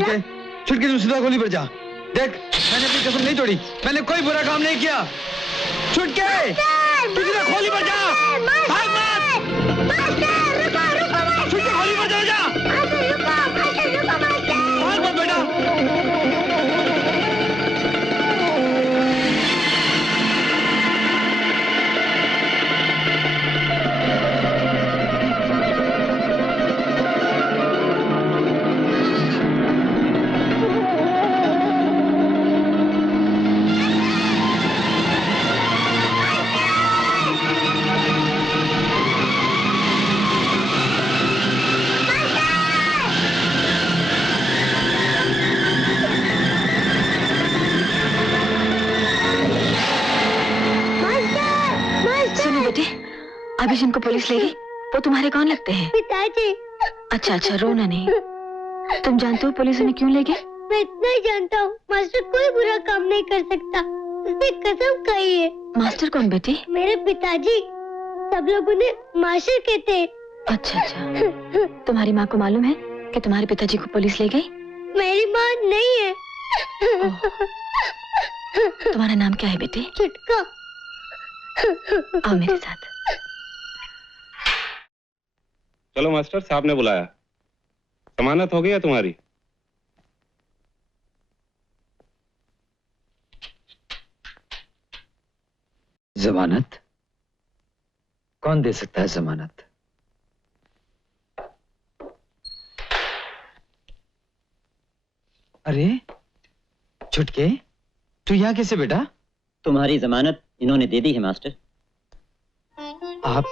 छुटके तू सीधा गोली पर जा। देख मैंने अपनी कसम नहीं तोड़ी, मैंने कोई बुरा काम नहीं किया। छुटके तू सीधा गोली पर जा, भाग मत। छुटके गोली पर जा, भाग मत बेटा। अभी जिनको पुलिस ले गई वो तुम्हारे कौन लगते हैं? पिताजी। अच्छा अच्छा, रोना नहीं। तुम जानते हो पुलिस उन्हें क्यों ले गई? मैं इतना ही जानता हूँ, मास्टर कोई बुरा काम नहीं कर सकता, उसने कसम खाई है। मास्टर कौन बेटी? मेरे पिताजी। सब लोग उन्हें मास्टर कहते हैं। अच्छा अच्छा, तुम्हारी माँ को मालूम है कि तुम्हारे पिताजी को पुलिस ले गई? मेरी माँ नहीं है। तुम्हारा नाम क्या है बेटी? छुटका। आओ मेरे साथ। चलो मास्टर साहब ने बुलाया, जमानत हो गई तुम्हारी। जमानत? कौन दे सकता है जमानत? अरे छुटके, तू यहाँ कैसे बेटा? तुम्हारी जमानत इन्होंने दे दी है मास्टर। आप?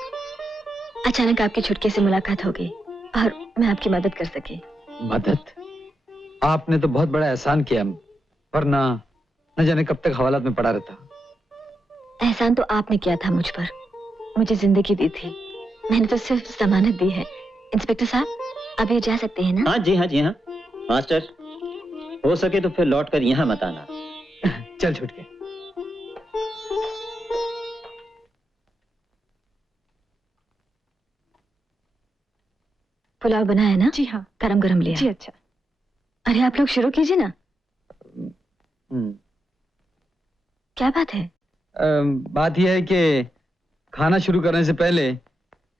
अचानक आपके छुटके से मुलाकात हो गई और मैं आपकी मदद कर सकी। मदद? आपने तो बहुत बड़ा एहसान किया, वरना न जाने कब तक हवालात में पड़ा रहता। एहसान तो आपने किया था मुझ पर, मुझे जिंदगी दी थी, मैंने तो सिर्फ जमानत दी है। इंस्पेक्टर साहब अभी जा सकते हैं ना? हाँ जी हाँ जी हाँ। मास्टर हो सके तो फिर लौट कर यहाँ मत आना। चल छुटके। पुलाव बना है ना? जी हाँ। गरम गरम लिया। जी अच्छा। अरे आप लोग शुरू कीजिए ना। क्या बात है? बात यह है कि खाना शुरू करने से पहले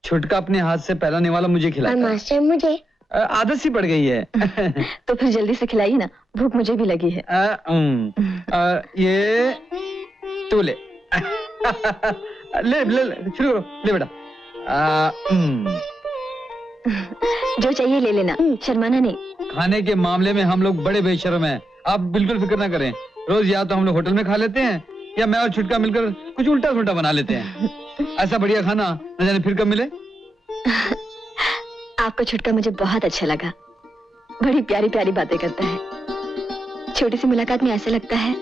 छुटका अपने हाथ से पहलाने वाला मुझे खिलाता। मास्टर मुझे आदत सी पड़ गई है। तो फिर जल्दी से खिलाइए ना, भूख मुझे भी लगी है। ये तू ले। ले ले शुरू करो, ले बेटा। जो चाहिए ले लेना, शर्माना नहीं। खाने के मामले में हम लोग बड़े बेशर्म हैं, आप बिल्कुल फिक्र ना करें। रोज या तो हम लोग होटल में खा लेते हैं या मैं और छुटका मिलकर कुछ उल्टा सुल्टा बना लेते हैं। ऐसा बढ़िया खाना न जाने फिर कब मिले। आपका छुटका मुझे बहुत अच्छा लगा, बड़ी प्यारी प्यारी बातें करता है। छोटी सी मुलाकात में ऐसा लगता है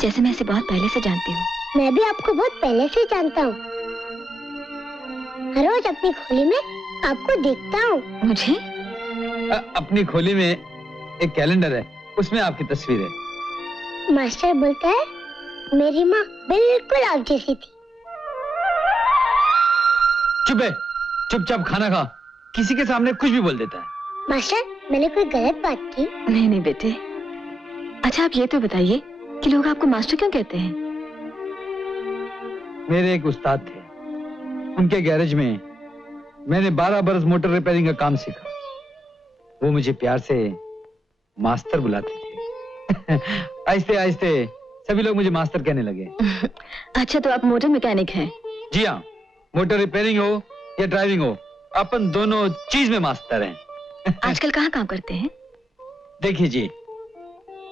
जैसे मैं इसे बहुत पहले से जानती हूँ। मैं भी आपको बहुत पहले से जानता हूँ, हर रोज अपनी खोली में आपको देखता हूँ। मुझे? अपनी खोली में एक कैलेंडर है, उसमें आपकी तस्वीर है। मास्टर बोलता है मेरी माँ बिल्कुल आप जैसी थी। चुप है, चुपचाप खाना खा, किसी के सामने कुछ भी बोल देता है। मास्टर मैंने कोई गलत बात की? नहीं नहीं बेटे। अच्छा आप ये तो बताइए कि लोग आपको मास्टर क्यों कहते हैं? मेरे एक उस्ताद थे, उनके गैरेज में मैंने 12 बरस मोटर रिपेयरिंग का काम सीखा। वो मुझे प्यार से मास्टर बुलाते थे। आहिस्ते आहिस्ते सभी लोग मुझे मास्टर कहने लगे। अच्छा तो आप मोटर मैकेनिक हैं? जी हाँ, मोटर रिपेयरिंग हो या ड्राइविंग हो, अपन दोनों चीज में मास्टर हैं। आजकल कहाँ काम करते हैं? देखिए जी,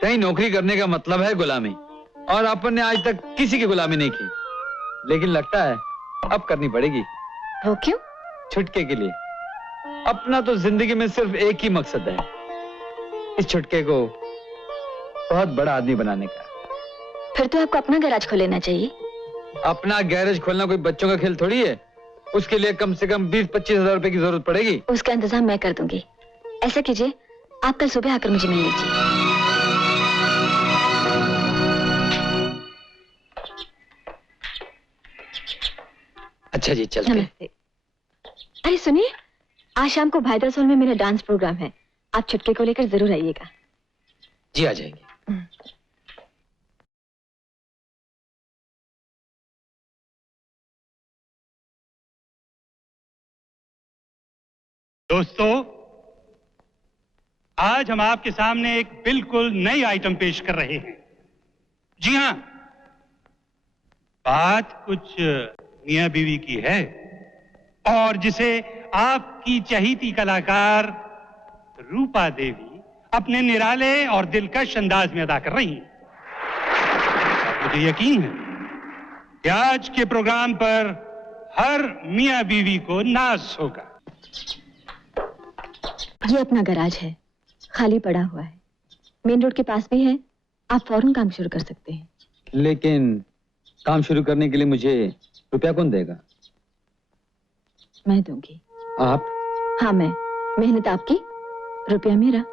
कहीं नौकरी करने का मतलब है गुलामी, और अपन ने आज तक किसी की गुलामी नहीं की, लेकिन लगता है अब करनी पड़ेगी। वो क्यों? छुटके के लिए। अपना तो जिंदगी में सिर्फ एक ही मकसद है, इस छुटके को बहुत बड़ा आदमी बनाने का। फिर तो आपको अपना गैराज खोल लेना चाहिए। अपना गैरेज खोलना कोई बच्चों का खेल थोड़ी है, उसके लिए कम से कम 20-25 हजार रुपए की जरूरत पड़ेगी। उसका इंतजाम मैं कर दूंगी। ऐसा कीजिए, आप कल सुबह आकर मुझे मिल लीजिए। अच्छा जी, चलते हैं। नमस्ते। अरे सुनिए, आज शाम को भाईदास हॉल में मेरा डांस प्रोग्राम है, आप छुटके को लेकर जरूर आइएगा। जी आ जाएंगे। दोस्तों, आज हम आपके सामने एक बिल्कुल नई आइटम पेश कर रहे हैं। जी हां, बात कुछ मियां बीवी की है और जिसे आपकी चहीती कलाकार रूपा देवी अपने निराले और दिलकश अंदाज में अदा कर रही हैं। मुझे यकीन है कि आज के प्रोग्राम पर हर मियां बीवी को नाज होगा। ये अपना गैराज है, खाली पड़ा हुआ है, मेन रोड के पास भी है, आप फौरन काम शुरू कर सकते हैं। लेकिन काम शुरू करने के लिए मुझे रुपया कौन देगा? मैं दूंगी। आप? हाँ मैं, मेहनत आपकी, रुपया मेरा।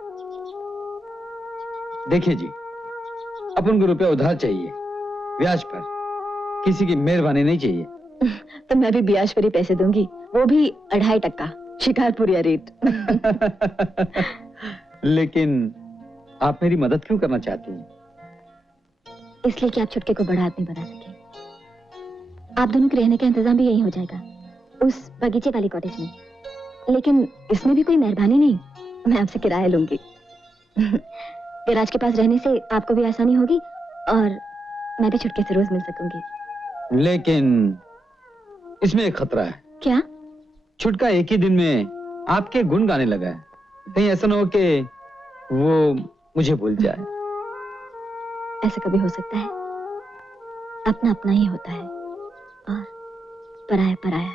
देखिए जी, अपन को रुपया उधार चाहिए, ब्याज पर, किसी की मेहरबानी नहीं चाहिए। तो मैं भी ब्याज पर ही पैसे दूंगी, वो भी 2.5%, शिकारपुरिया रेट। लेकिन आप मेरी मदद क्यों करना चाहती हैं? इसलिए कि आप छुटके को बड़ा आदमी बना सके। आप दोनों के रहने का इंतजाम भी यही हो जाएगा, उस बगीचे वाली कॉटेज में। लेकिन इसमें भी कोई मेहरबानी नहीं, मैं आपसे किराया लूंगी। गैराज के पास रहने से आपको भी आसानी होगी और मैं भी छुटके से रोज मिल सकूंगी। लेकिन इसमें एक खतरा है। क्या? छुटका एक ही दिन में आपके गुण गाने लगा है, कहीं ऐसा ना हो कि वो मुझे भूल जाए। ऐसा कभी हो सकता है? अपना अपना ही होता है और पराया पराया।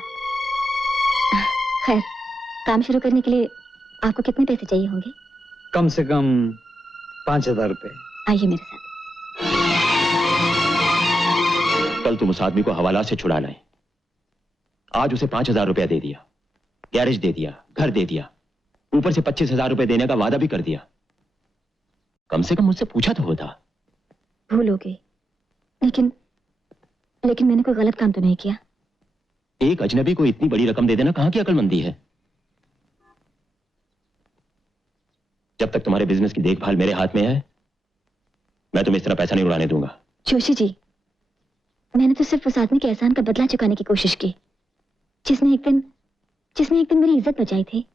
खैर, काम शुरू करने के लिए आपको कितने पैसे चाहिए होंगे? कम से कम 5,000 रुपए। आइए मेरे साथ। कल तुम उस आदमी को हवाला से छुड़ा लाए, आज उसे 5,000 रुपया दे दिया, गैरेज दे दिया, घर दे दिया, ऊपर से 25,000 रुपए देने का वादा भी कर दिया। कम से कम मुझसे पूछा तो होता। भूल हो गई, लेकिन मैंने कोई गलत काम तो नहीं किया। एक अजनबी को इतनी बड़ी रकम दे देना कहां की अक्लमंदी है? जब तक तुम्हारे बिजनेस की देखभाल मेरे हाथ में है, मैं तुम्हें इस तरह पैसा नहीं उड़ाने दूंगा। जोशी जी, मैंने तो सिर्फ उस आदमी के एहसान का बदला चुकाने की कोशिश की, जिसने एक दिन मेरी इज्जत बचाई थी।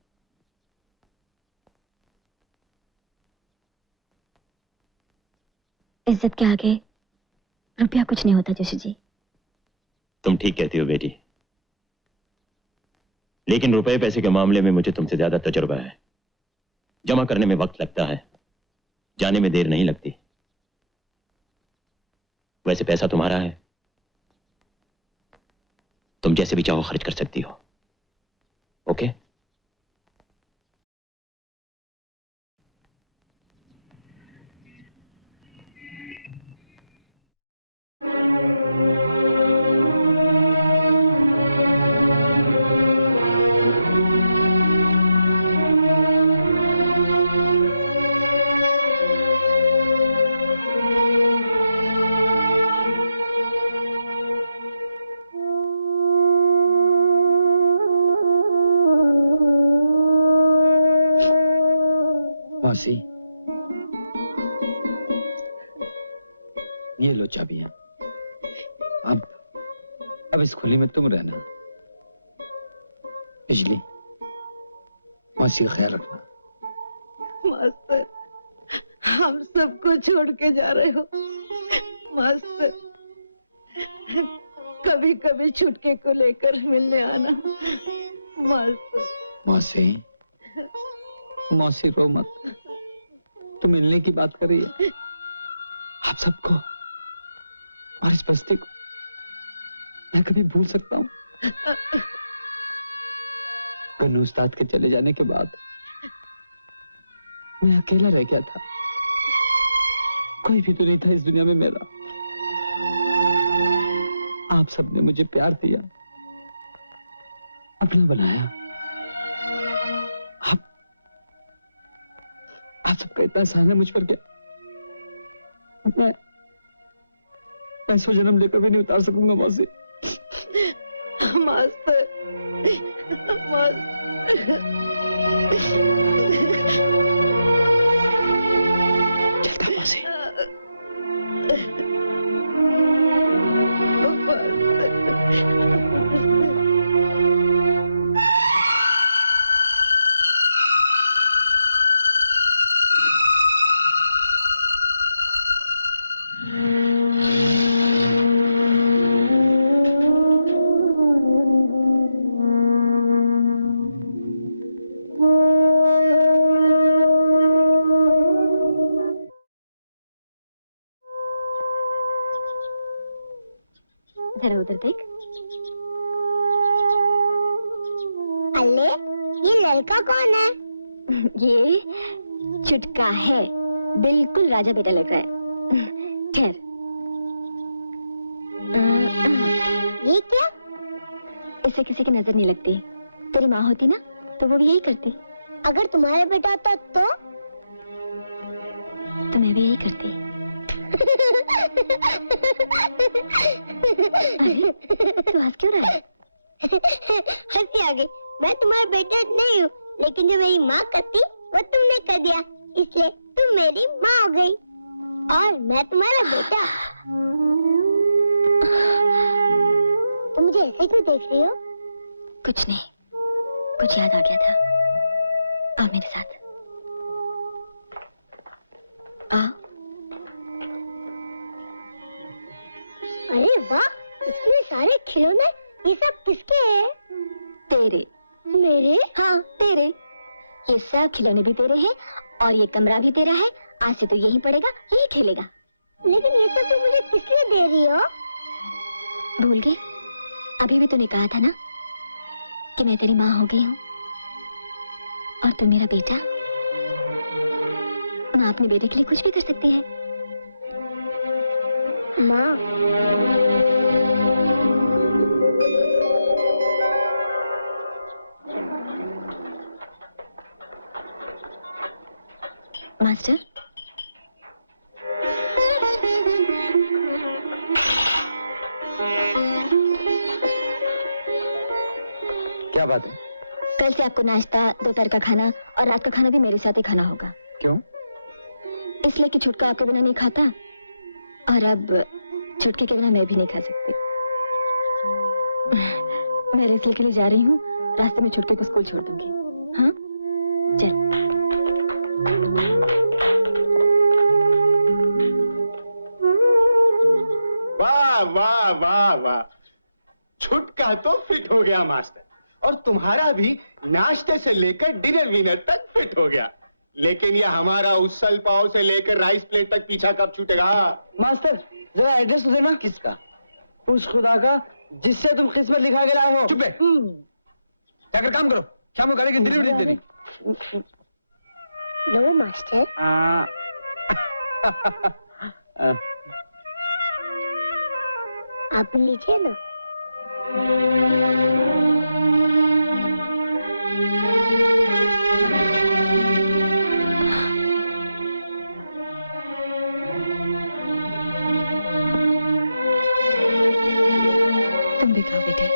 इज्जत के आगे रुपया कुछ नहीं होता जोशी जी। तुम ठीक कहती हो बेटी, लेकिन रुपए पैसे के मामले में मुझे तुमसे ज्यादा तजुर्बा है। जमा करने में वक्त लगता है, जाने में देर नहीं लगती। वैसे पैसा तुम्हारा है, तुम जैसे भी चाहो खर्च कर सकती हो। ओके? मौसी, ये लो चाबियां। अब इस खुली में तुम रहना। बिजली, मौसी का ख्याल रखना। मास्टर, हम सबको छोड़ के जा रहे हो। मास्टर, कभी कभी छुटके को लेकर मिलने आना। मास्टर। मौसी, मौसी रो मत, तुम मिलने की बात कर रही है। आप सबको और इस बस्ती को मैं कभी भूल सकता हूँ? गन्नू उस्ताद के चले जाने के बाद मैं अकेला रह गया था, कोई भी तो नहीं था इस दुनिया में मेरा। आप सबने मुझे प्यार दिया, अपना बनाया। आप सबका इतना एहसान है मुझ पर, क्या मैं 100 जन्म लेकर भी नहीं उतार सकूंगा मौसी। मास्टर, चलता जरा उधर देख। अल्ले, ये लड़का कौन है? ये चुटका है, बिल्कुल राजा बेटा लग रहा है। खैर, ये क्या? इससे किसी की नजर नहीं लगती। तेरी माँ होती ना तो वो भी यही करती। अगर तुम्हारा बेटा होता तो? मैं भी यही करती। अरे, तू हंस क्यों रहा है? हंसी आ गई। मैं तुम्हारा बेटा नहीं हूँ, लेकिन जो मेरी माँ करती वो तुमने कर दिया, इसलिए तुम मेरी माँ हो गई और मैं तुम्हारा बेटा। तुम मुझे ऐसे क्यों देख रही हो? कुछ नहीं, कुछ याद आ गया था। आ मेरे साथ आ। अरे वाह, इतने सारे खिलौने, ये सब किसके हैं? तेरे। मेरे? हाँ, तेरे। ये सब खिलौने भी तेरे हैं और ये कमरा भी तेरा है। आज से तो यही पड़ेगा, यही खेलेगा। लेकिन ये सब तुम मुझे किस लिए दे रही हो? भूल गई? अभी भी तूने कहा था ना कि मैं तेरी माँ हो गई हूँ और तू मेरा बेटा। माँ अपने बेटे के लिए कुछ भी कर सकती है। माँ, मास्टर, क्या बात है? कल से आपको नाश्ता, दोपहर का खाना और रात का खाना भी मेरे साथ ही खाना होगा। क्यों? इसलिए कि छुटका आपके बिना नहीं खाता और अब छुटके के बिना मैं भी नहीं खा सकती। मैं रेसल के लिए जा रही हूँ, रास्ते में छुटके को स्कूल छोड़ दूंगी। हाँ, चल। वाह वाह वाह वाह, छुटका तो फिट हो गया मास्टर, और तुम्हारा भी नाश्ते से लेकर डिनर विनर तक फिट हो गया। लेकिन ये हमारा उसल पाव से लेकर राइस प्लेट तक पीछा कब छूटेगा? मास्टर, जरा एड्रेस तो देना। किसका? उस खुदा का जिससे तुम किस्मत लिखा के लाए हो। चुप है। जाकर काम करो, शाम को गाड़ी की डिलीवरी दे दी। लो मास्टर। आप लीजिए ना। तुम भी खाओ बेटे।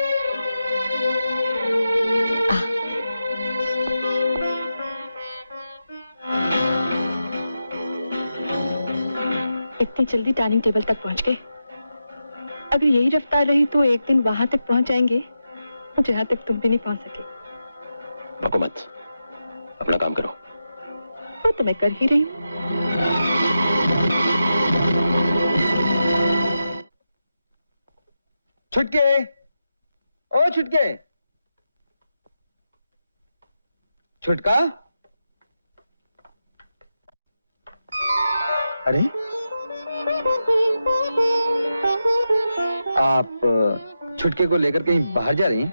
इतनी जल्दी डाइनिंग टेबल तक पहुंच गए। अगर यही रफ्तार रही तो एक दिन वहां तक पहुंच जाएंगे जहां तक तुम भी नहीं पहुंच सके। रुको मत, अपना काम करो। वो तो मैं कर ही रही हूँ। छुटके, ओ छुटके, छुटका। अरे, आप छुटके को लेकर कहीं बाहर जा रही हैं?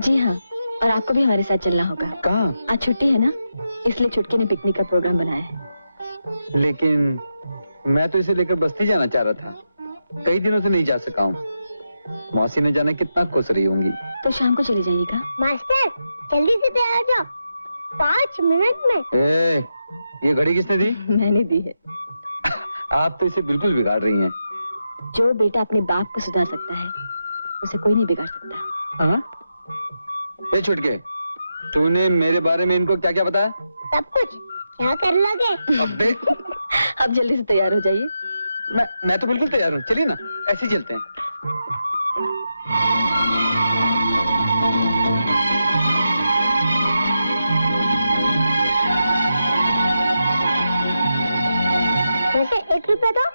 जी हाँ, और आपको भी हमारे साथ चलना होगा। कहाँ? आज छुट्टी है ना, इसलिए छुटके ने पिकनिक का प्रोग्राम बनाया है। लेकिन मैं तो इसे लेकर बस्ती जाना चाह रहा था। कई दिनों से नहीं जा सका हूँ। मौसी ने जाने कितना खुश रही होंगी। तो शाम को चले जाइएगा। मास्टर, जल्दी से तैयार जाओ, 5 मिनट में। ये घड़ी किसने दी? मैंने दी है। आप तो इसे बिल्कुल बिगाड़ रही हैं। जो बेटा अपने बाप को सुधार सकता है उसे कोई नहीं बिगाड़ सकता। हाँ? ए छुटके, तूने मेरे बारे में इनको क्या क्या बताया? सब कुछ। क्या कर लोगे? अबे, अब जल्दी से तैयार हो जाइए। मैं तो बिल्कुल तैयार हूँ। चलिए ना, ऐसे ही चलते हैं। वैसे 1 रुपया दो।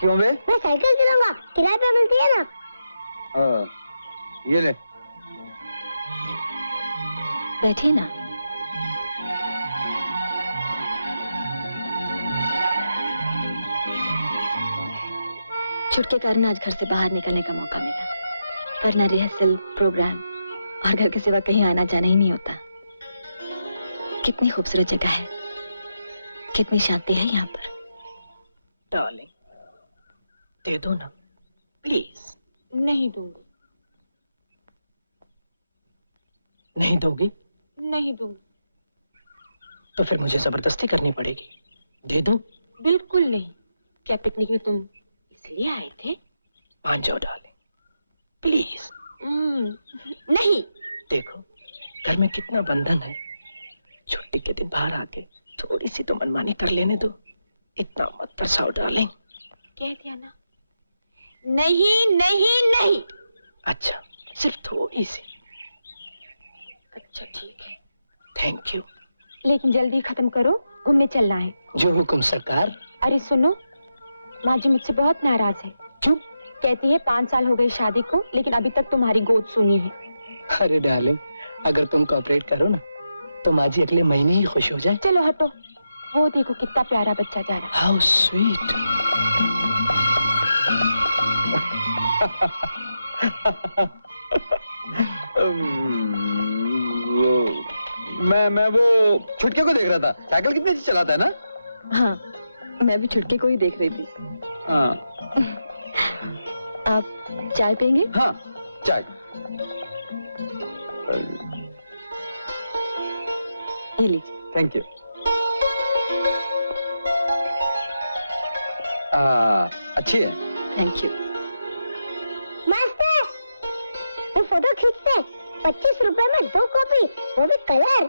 क्यों बे? मैं साइकिल चलाऊंगा, किराए पे मिलती है ना। ये ले। बैठिए ना। छुटके कारण आज घर से बाहर निकलने का मौका मिला। वरना रिहर्सल, प्रोग्राम और घर के सिवा कहीं आना जाना ही नहीं होता। कितनी खूबसूरत जगह है, कितनी शांति है यहाँ पर। डार्लिंग, दे दो ना प्लीज। नहीं दूंगी। नहीं दोगी? नहीं दूंगी। तो फिर मुझे जबरदस्ती करनी पड़ेगी। दे दो। बिल्कुल नहीं। क्या पिकनिक में तुम इसलिए आए थे? मान जाओ डार्लिंग, प्लीज। नहीं। देखो, घर में कितना बंधन है। छुट्टी के दिन बाहर आके थोड़ी सी तो मनमानी कर लेने दो। इतना मत तरसाओ डार्लिंग। कह दिया ना। नहीं नहीं नहीं। अच्छा, सिर्फ थोड़ी सी। अच्छा ठीक है। Thank you. लेकिन जल्दी खत्म करो, घूमने चलना है। जो हुक्म सरकार। अरे सुनो, माँ जी मुझसे बहुत नाराज है। क्यों? कहती है 5 साल हो गए शादी को, लेकिन अभी तक तुम्हारी गोद सुनी है। अरे डार्लिंग, अगर तुम कोऑपरेट करो ना तो माँ जी अगले महीने ही खुश हो जाए। चलो हटो, वो देखो कितना प्यारा बच्चा जा रहा है। How sweet. मैं वो छुटके को देख रहा था। साइकिल कितनी अच्छी चलाता है ना। हाँ, मैं भी छुटके को ही देख रही थी। हाँ। आप चाय पियेंगे? हाँ, चाय। ये लीजिए। Thank you. अच्छी है। Thank you. मास्टर, ये फोटो खींचते 25 रुपए में 2 कॉपी, वो भी कलर।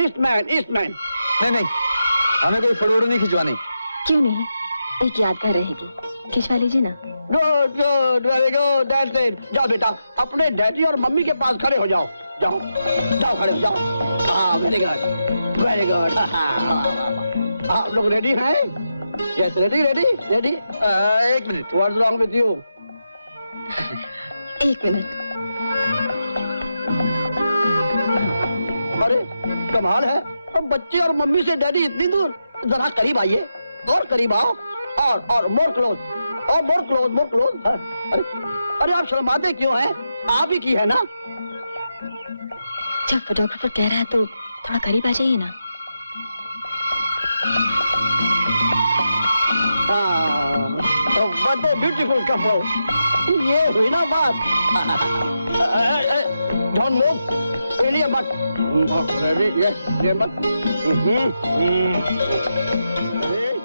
ईस्टमैन। नहीं, हमें कोई फोटो नहीं खिंचवानी। क्यों नहीं, एक यादगार रहेगी, खिंचवा लीजिए ना। Good, very good, that's it. जाओ बेटा, अपने डैडी और मम्मी के पास खड़े हो जाओ। जाओ खड़े हो जाओ। हाँ, वेरी गुड। आप लोग रेडी हैं? Yes, ready. एक minute, what's wrong with you? एक मिनट। अरे कमाल है, अब बच्चे और मम्मी से डैडी इतनी दूर। जरा करीब आइए, और करीब आओ, और मोर क्लोज। अरे आप शर्माते क्यों हैं? आप ही की है ना। जब फोटोग्राफर कह रहा है तो थोड़ा करीब आ जाइए ना। What a beautiful couple. ये हुई ना बात। Don't move. Ready मत। Ready, yes, ये मत। Ready?